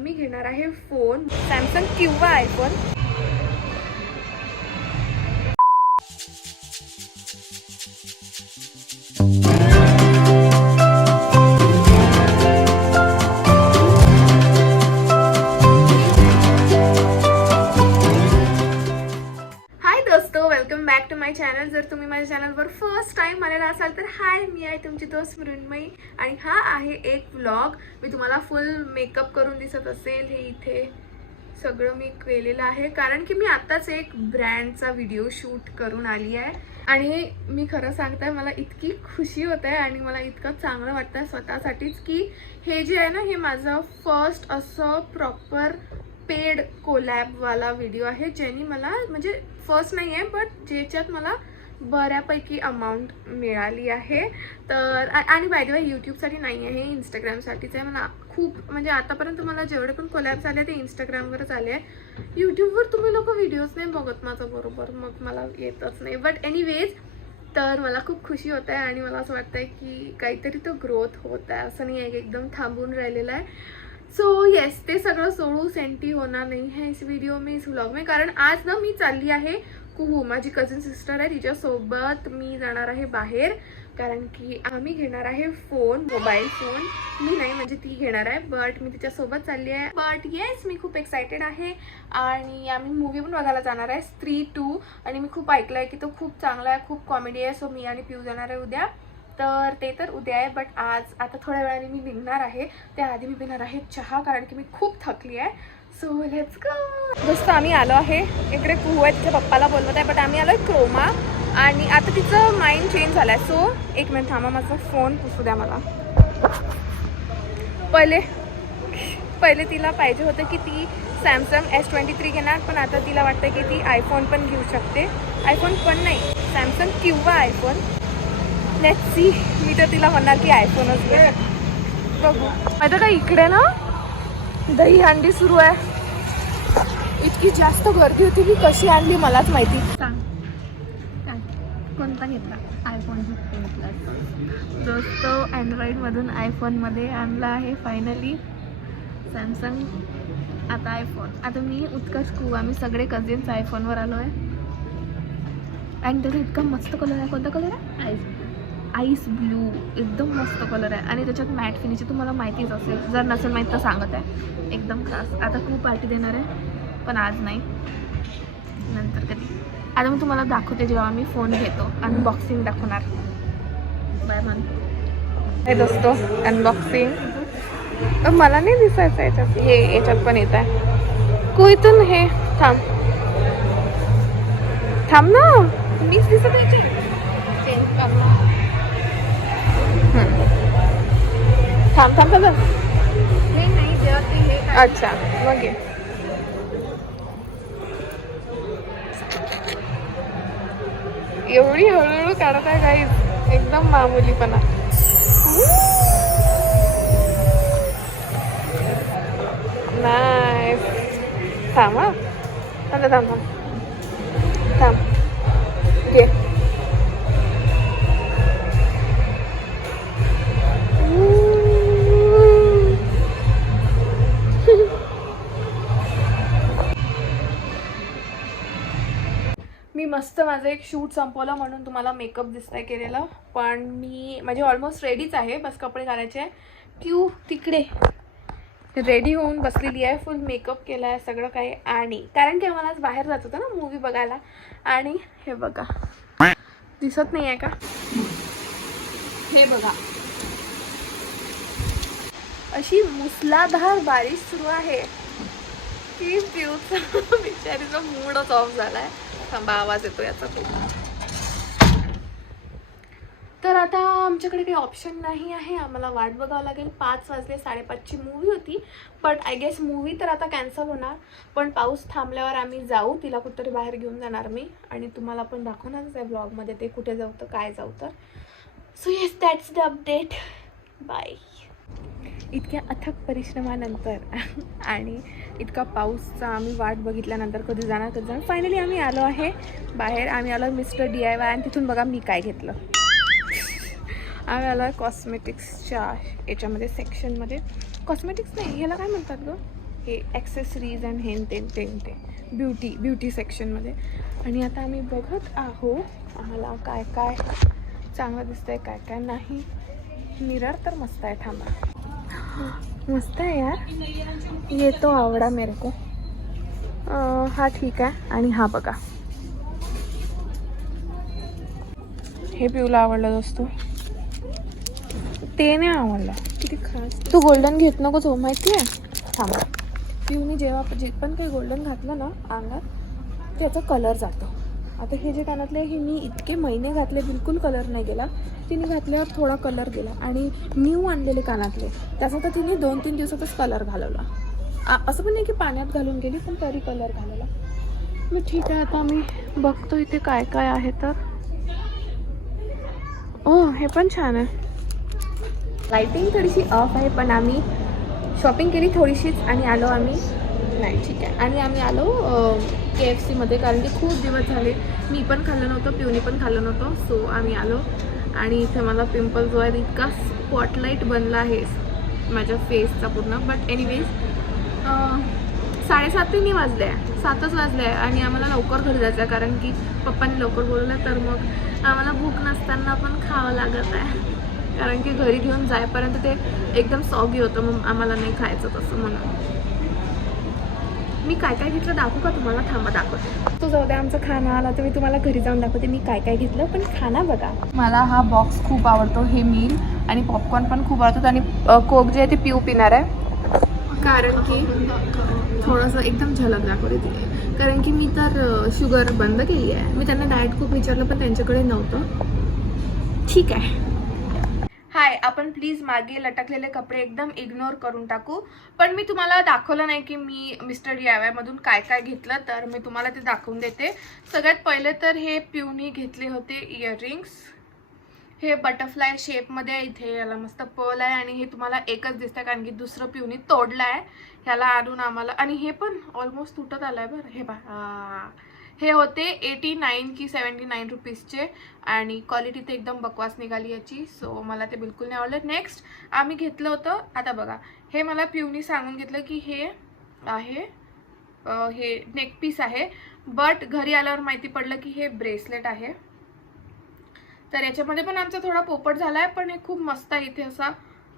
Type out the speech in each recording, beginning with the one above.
आम्ही घेणार आहे फोन, सॅमसंग किंवा iPhone. Welcome back to my channel. जर तुम्ही माझ्या चॅनलवर फर्स्ट टाइम आलेला असाल तर हाय, मी आहे तुमची दोस्त मृण्मयी आणि हा आहे एक व्लॉग. मी तुम्हाला फुल मेकअप करून दिसत असेल. हे इथे सगळं मी केलेलं आहे कारण की मी आताच एक ब्रँडचा व्हिडिओ शूट करून आली आहे आणि मी खरं सांगते मला इतकी खुशी होत आहे आणि मला इतकं चांगलं वाटतं स्वतःसाठीच की हे जे आहे ना, हे माझं फर्स्ट असं प्रॉपर पेड कोलॅबवाला व्हिडिओ आहे ज्यानी मला म्हणजे फर्स्ट नाही आहे बट ज्याच्यात मला बऱ्यापैकी अमाऊंट मिळाली आहे. तर आणि बाय द वे यूट्यूबसाठी नाही आहे, इंस्टाग्रामसाठीच आहे. मला खूप म्हणजे आतापर्यंत मला जेवढे पण कोलॅब्स आले ते इंस्टाग्रामवरच आले आहे. यूट्यूबवर तुम्ही लोक व्हिडिओज नाही बघत माझं बरोबर, मग मला येतच नाही. बट एनिवेज, तर मला खूप खुशी होत आहे आणि मला असं वाटतं आहे की काहीतरी तो ग्रोथ होत आहे, असं नाही आहे की एकदम थांबून राहिलेला आहे. सो येस, ते सगळं सोडू सेंटी होणार नाही है इस व्हिडिओ में, इस व्लॉग में. कारण आज ना मी चालली आहे कुहू, माझी कझिन सिस्टर आहे, तिच्यासोबत मी जाणार आहे बाहेर. कारण की आम्ही घेणार आहे फोन, मोबाईल फोन. मी नाही म्हणजे ती घेणार आहे बट मी तिच्यासोबत चालली आहे. बट येस, मी खूप एक्सायटेड आहे आणि आम्ही मूवी पण बघायला जाणार आहे, स्त्री 2. आणि मी खूप ऐकलं आहे की तो खूप चांगला आहे, खूप कॉमेडी आहे. सो मी आणि पिऊ जाणार आहे उद्या. तर ते तर उद्या आहे बट आज आता थोड्या वेळाने मी निघणार आहे. त्याआधी मी पिणार आहे चहा कारण की मी खूप थकली आहे. So let's go. दोस्त, आम्ही आलो आहे इकडे. कुहू आहे, तिच्या पप्पाला बोलवत आहे बट आम्ही आलो आहे क्रोमा आणि आता तिचं माइंड चेंज झाला आहे. सो एक मिनिट थांबा, माझा फोन पुसू द्या मला. पहिले तिला पाहिजे होतं की ती सॅमसंग S23 घेणार, पण आता तिला वाटतं की ती आयफोन पण घेऊ शकते. आयफोन पण नाही, सॅमसंग किंवा आयफोन. Let's see. मी तर तिला म्हणणार की आयफोनच घे. बघू. माहिती का इकडे ना दहीहंडी सुरू आहे. इतकी जास्त गर्दी होती, मी कशी आणली मलाच माहिती. सांग काय कोणता घेतला? आयफोन घेतला. दोस्त अँड्रॉइडमधून आयफोनमध्ये आणला आहे फायनली सॅमसंग, आता आयफोन. आता मी उत्कर्ष कुहू, आम्ही सगळे कझिन्स आयफोनवर आलो आहे आणि त्याचा इतका मस्त कलर आहे. कोणता कलर आहे? Ice blue. एकदम मस्त कलर आहे आणि त्याच्यात मॅट फिनिश. तुम्हाला माहितीच असेल, जर नसेल माहीत तर सांगत आहे. एकदम खास. आता खूप पार्टी देणार आहे पण आज नाही, नंतर कधी. आता मी तुम्हाला दाखवते जेव्हा मी फोन घेतो, अनबॉक्सिंग दाखवणार. बाय मन. हे दोस्तो अनबॉक्सिंग मला नाही दिसायचं याच्यात. हे याच्यात पण येत आहे कोईतून. हे थांब ना, मीच दिसत याचे चेंज करणार. थांब नाही जेव्हा ते हे. अच्छा मग ये. एवढी हळूहळू काढत आहे गाईज, एकदम मामुलीपणा. नाईस. थांब घे. मी मस्त माझं एक शूट संपवलं म्हणून तुम्हाला मेकअप दिसतंय केलेलं, पण मी म्हणजे ऑलमोस्ट रेडीच आहे, बस कपडे घालायचे आहे. क्यू तिकडे रेडी होऊन बसलेली आहे, फुल मेकअप केला आहे सगळं काही. आणि कारण की आम्हाला आज बाहेर जात होतं ना मूवी बघायला. आणि हे बघा, दिसत नाही आहे का? हे बघा, अशी मुसळधार बारिश सुरू आहे की पिऊचा बिचारीचा मूडच ऑफ झाला आहे. थांबा, आवाज येतो याचा खूप. तर आता आमच्याकडे काही ऑप्शन नाही आहे, आम्हाला वाट बघावं लागेल. 5 वाजले, 5:30ची मूवी होती बट आय गेस मूवी तर आता कॅन्सल होणार. पण पाऊस थांबल्यावर आम्ही जाऊ, तिला कुठेतरी बाहेर घेऊन जाणार मी आणि तुम्हाला पण दाखवणारच आहे ब्लॉगमध्ये ते कुठे जाऊ तर काय जाऊ तर. So yes, that's the update. Bye. इतक्या अथक परिश्रमानंतर आणि इतका पाऊसचा आम्ही वाट बघितल्यानंतर कधी जाणार फायनली आम्ही आलो आहे बाहेर. आम्ही आलो मिस्टर DIY आणि तिथून बघा मी काय घेतलं. आम्ही आलो कॉस्मेटिक्सच्या याच्यामध्ये सेक्शनमध्ये. कॉस्मेटिक्स नाही, ह्याला काय म्हणतात गं, हे ॲक्सेसरीज अँड हेन ते ब्युटी सेक्शनमध्ये. आणि आता आम्ही बघत आहोत आम्हाला काय काय चांगलं दिसतंय काय काय नाही. मिरर तर मस्त आहे, थांबा, मस्त आहे यार, ये तो आवडा मेरे को. हा ठीक आहे. आणि हा बघा, हे पिऊला आवडलं दोस्तो, ते नाही आवडलं. किती खास. तू गोल्डन घेत नकोच हो, माहिती आहे. थांबा, पिऊने जेव्हा जे पण काही गोल्डन घातलं ना अंगात त्याचा कलर जातो. आता हे जे कानातले हे मी इतके महिने घातले, बिलकुल कलर नाही गेला. तिने घातल्यावर थोडा कलर गेला. आणि न्यू आणलेले कानातले त्याचा तर तिने 2-3 दिवसातच कलर घालवला. असं पण नाही की पाण्यात घालून गेली, पण तरी कलर घालवला. मग ठीक आहे, आता मी बघतो इथे काय काय आहे. तर हे पण छान आहे. लाइटिंग थोडीशी ऑफ आहे, पण आम्ही शॉपिंग केली थोडीशीच आणि आलो आम्ही. नाही ठीक आहे. आणि आम्ही आलो KFCमध्ये, कारण की खूप दिवस झाले मी पण खाल्लं नव्हतं, पिऊनी पण खाल्लं नव्हतं. सो आम्ही आलो. आणि इथे मला पिंपल जो आहे इतका स्पॉटलाईट बनला आहे माझ्या फेसचा पूर्ण. बट एनिवेज 7:30 नाही वाजले आहे, 7च वाजले आहे. आणि आम्हाला लवकर घरी जायचं आहे, कारण की पप्पांनी लवकर बोलवलं. तर मग आम्हाला भूक नसताना पण खावं लागत आहे, कारण की घरी घेऊन जाईपर्यंत ते एकदम सॉगी होतं, मग आम्हाला नाही खायचं तसं. म्हणून मी काय काय घेतलं दाखवू का तुम्हाला? थांबा दाखवते. तो जाऊ द्या, आमचं खाणं आला तर मी तुम्हाला घरी जाऊन दाखवते मी काय काय घेतलं. पण खाना बघा, मला हा बॉक्स खूप आवडतो, हे मील आणि पॉपकॉर्न पण खूप आवडतात. आणि कोक जे आहे ते पिऊ पिणार आहे, कारण की थोडंसं एकदम झलक दाखवते तिथे. कारण की मी तर शुगर बंद केली आहे. मी त्यांना डाएट खूप विचारलं, पण त्यांच्याकडे नव्हतं. ठीक आहे. हाय, आपण प्लीज मागे लटकलेले कपडे एकदम इग्नोर करून टाकू. पण मी तुम्हाला दाखवलं नाही की मी मिस्टर DIY मधून काय काय घेतलं, तर मी तुम्हाला ते दाखवून देते. सगळ्यात पहिले तर हे पिऊनी घेतले होते इयरिंग्स. हे बटरफ्लाय शेपमध्ये आहे. इथे याला मस्त पर्ल आहे आणि हे तुम्हाला एकच दिसतं, कारण की दुसरं पिऊनी तोडलं आहे. ह्याला आणून आम्हाला, आणि हे पण ऑलमोस्ट तुटत आलं आहे बरं. हे बघा, हे होते 89 की 79 रुपीजचे आणि क्वालिटी तर एकदम बकवास निघाली याची. सो मला ते बिलकुल नाही आवडलं. नेक्स्ट आम्ही घेतलं होतं, आता बघा, हे मला पिऊनी सांगून घेतलं की हे आहे, हे नेक पीस आहे. बट घरी आल्यावर माहिती पडलं की हे ब्रेसलेट आहे. तर याच्यामध्ये पण आमचा थोडा पोपट झाला आहे, पण हे खूप मस्त आहे. इथे असा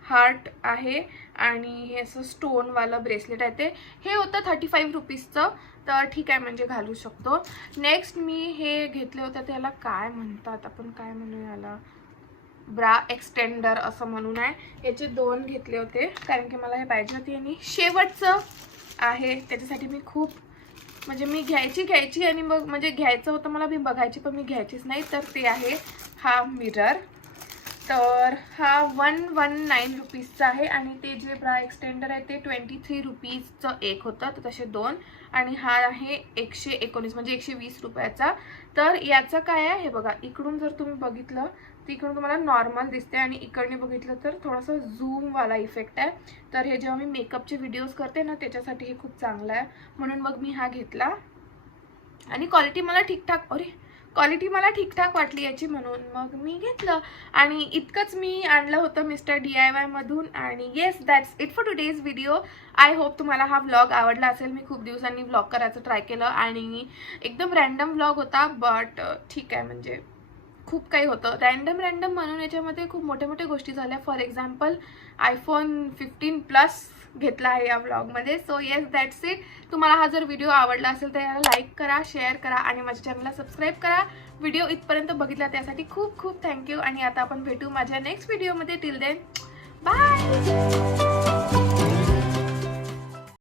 हार्ट आहे आणि हे असं स्टोनवालं ब्रेसलेट आहे. हे होतं 35 रुपीजचं, तर ठीक आहे, म्हणजे घालू शकतो. नेक्स्ट मी हे घेतले होते, त्याला काय म्हणतात, आपण काय म्हणू याला, ब्रा एक्सटेंडर असं म्हणून आहे. याचे 2 घेतले होते, कारण की मला हे पाहिजे होती. आणि शेवटचं आहे, त्याच्यासाठी मी खूप म्हणजे मी घ्यायची आणि मग म्हणजे घ्यायचं होतं मला, मी बघायची पण मी घ्यायचीच नाही. तर ते आहे हा मिरर. तर हा 119 रुपीजचा आहे. आणि ते जे ब्रा एक्सटेंडर आहे ते 23 रुपीजचं एक होतं, तर तसे 2. आणि हा आहे 119 म्हणजे 120 रुपयाचा. तर याचं काय आहे हे बघा, इकडून जर तुम्ही बघितलं तर इकडून तुम्हाला नॉर्मल दिसते आणि इकडने बघितलं तर थोडासा झूमवाला इफेक्ट आहे. तर हे जेव्हा मी मेकअपचे व्हिडिओज करते ना त्याच्यासाठी हे खूप चांगलं आहे, म्हणून मग मी हा घेतला. आणि क्वालिटी मला ठीकठाक वाटली याची, म्हणून मग मी घेतलं. आणि इतकंच मी आणलं होतं मिस्टर DIY मधून. आणि yes, that's it for today's video. I hope तुम्हाला हा व्लॉग आवडला असेल. मी खूप दिवसांनी व्लॉग करायचं ट्राय केलं आणि एकदम रॅन्डम व्लॉग होता, बट ठीक आहे, म्हणजे खूप काही होतं रॅन्डम म्हणून. याच्यामध्ये खूप मोठ्या गोष्टी झाल्या. फॉर एक्झाम्पल iPhone 15 Plus घेतला आहे या व्लॉगमध्ये. So yes, that's it. तुम्हाला हा जर व्हिडिओ आवडला असेल तर याला लाईक करा, शेअर करा आणि माझ्या चॅनलला सबस्क्राईब करा. व्हिडिओ इथपर्यंत बघितला त्यासाठी खूप खूप थँक्यू. आणि आता आपण भेटू माझ्या नेक्स्ट व्हिडिओमध्ये. Till then, bye.